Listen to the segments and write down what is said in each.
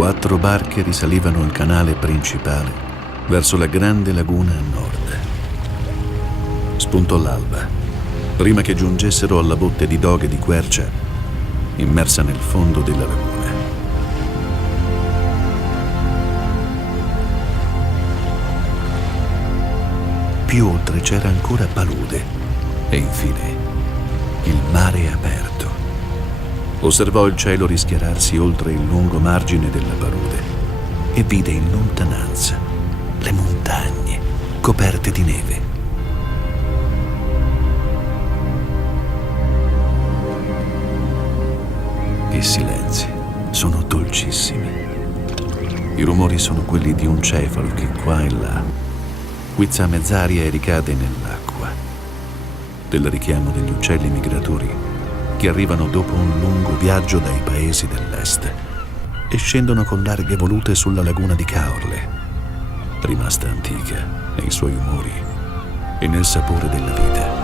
4 barche risalivano il canale principale verso la grande laguna a nord. Spuntò l'alba, prima che giungessero alla botte di doghe di quercia immersa nel fondo della laguna. Più oltre c'era ancora palude e infine il mare aperto. Osservò il cielo rischiararsi oltre il lungo margine della palude e vide in lontananza le montagne coperte di neve. I silenzi sono dolcissimi. I rumori sono quelli di un cefalo che qua e là guizza a mezz'aria e ricade nell'acqua, del richiamo degli uccelli migratori che arrivano dopo un lungo viaggio dai paesi dell'est e scendono con larghe volute sulla laguna di Caorle, rimasta antica nei suoi umori e nel sapore della vita.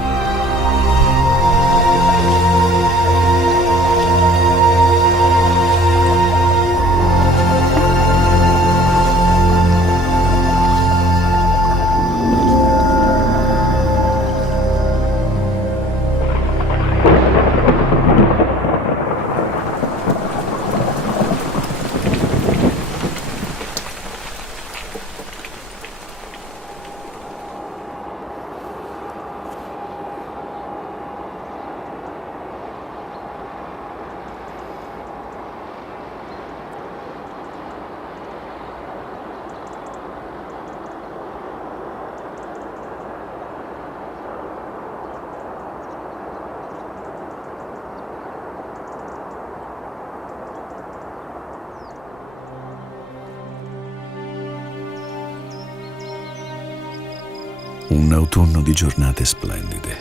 Un autunno di giornate splendide,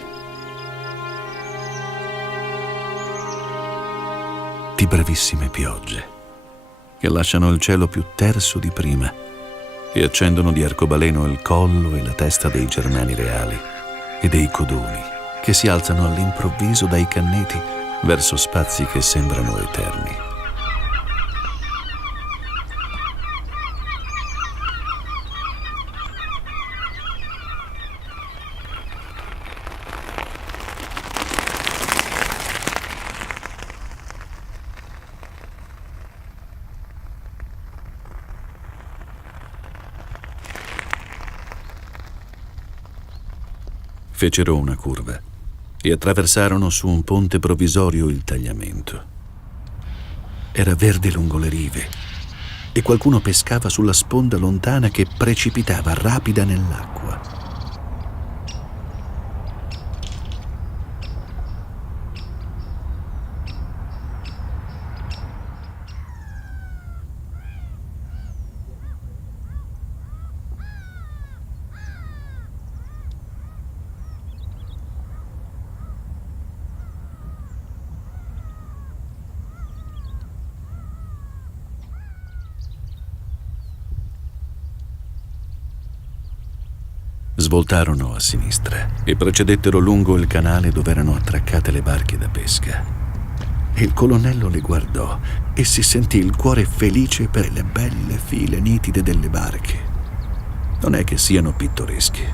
di brevissime piogge che lasciano il cielo più terso di prima e accendono di arcobaleno il collo e la testa dei germani reali e dei codoni che si alzano all'improvviso dai canneti verso spazi che sembrano eterni. Fecero una curva e attraversarono su un ponte provvisorio il tagliamento. Era verde lungo le rive e qualcuno pescava sulla sponda lontana che precipitava rapida nell'acqua. Svoltarono a sinistra e precedettero lungo il canale dove erano attraccate le barche da pesca. Il colonnello le guardò e si sentì il cuore felice per le belle file nitide delle barche. Non è che siano pittoresche.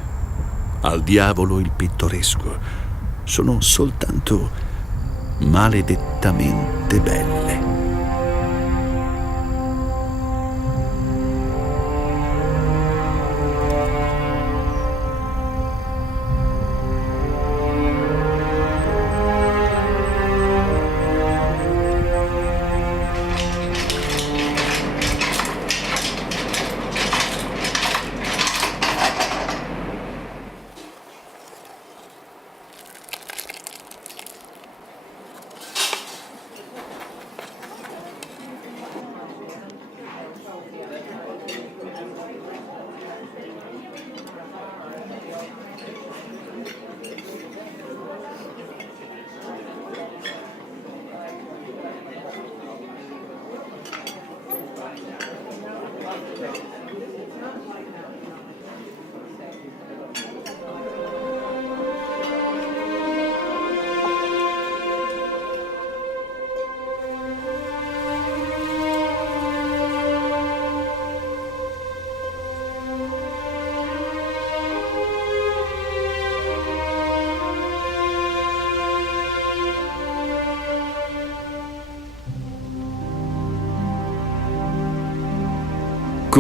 Al diavolo il pittoresco. Sono soltanto maledettamente belle.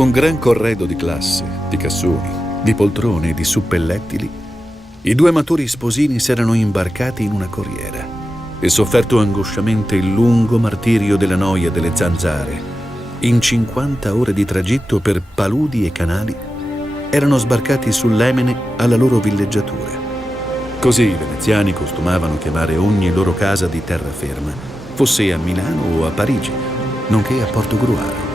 Con gran corredo di classe, di cassoni, di poltrone e di suppellettili, i due maturi sposini s'erano imbarcati in una corriera e, sofferto angosciamente il lungo martirio della noia delle zanzare, in 50 ore di tragitto per paludi e canali, erano sbarcati sull'Emene alla loro villeggiatura. Così i veneziani costumavano chiamare ogni loro casa di terraferma, fosse a Milano o a Parigi, nonché a Portogruaro.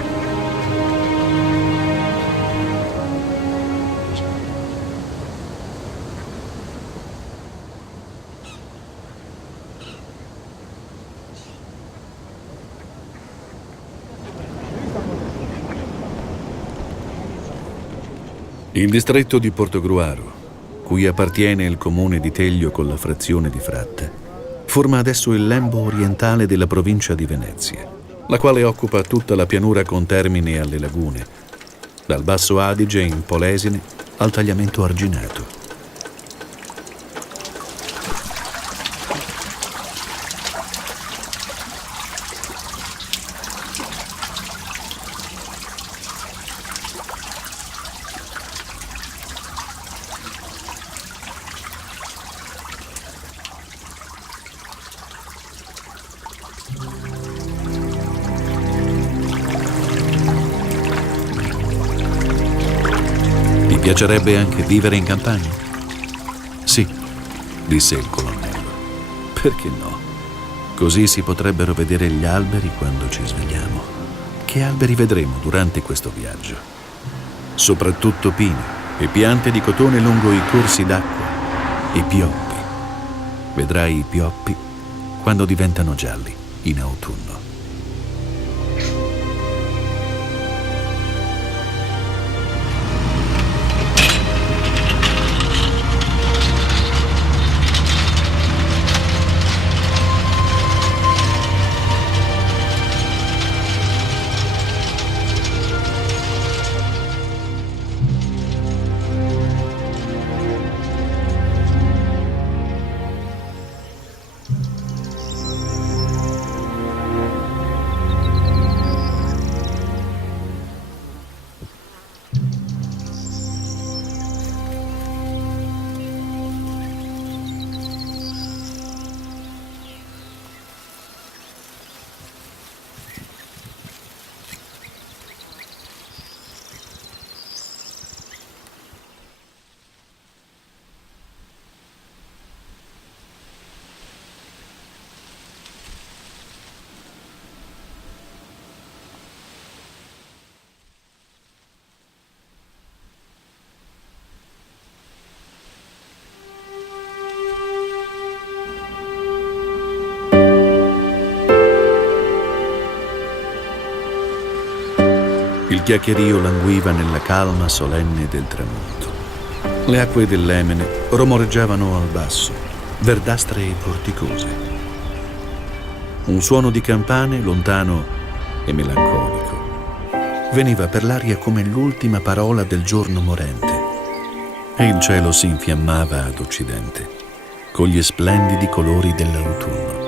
Il distretto di Portogruaro, cui appartiene il comune di Teglio con la frazione di Fratta, forma adesso il lembo orientale della provincia di Venezia, la quale occupa tutta la pianura con termine alle lagune, dal Basso Adige in Polesine al tagliamento arginato. Ti piacerebbe anche vivere in campagna? Sì, disse il colonnello. Perché no? Così si potrebbero vedere gli alberi quando ci svegliamo. Che alberi vedremo durante questo viaggio? Soprattutto pini e piante di cotone lungo i corsi d'acqua e pioppi. Vedrai i pioppi quando diventano gialli in autunno. Il chiacchierio languiva nella calma solenne del tramonto. Le acque dell'Emene romoreggiavano al basso, verdastre e porticose. Un suono di campane lontano e melanconico veniva per l'aria come l'ultima parola del giorno morente, e il cielo si infiammava ad occidente con gli splendidi colori dell'autunno.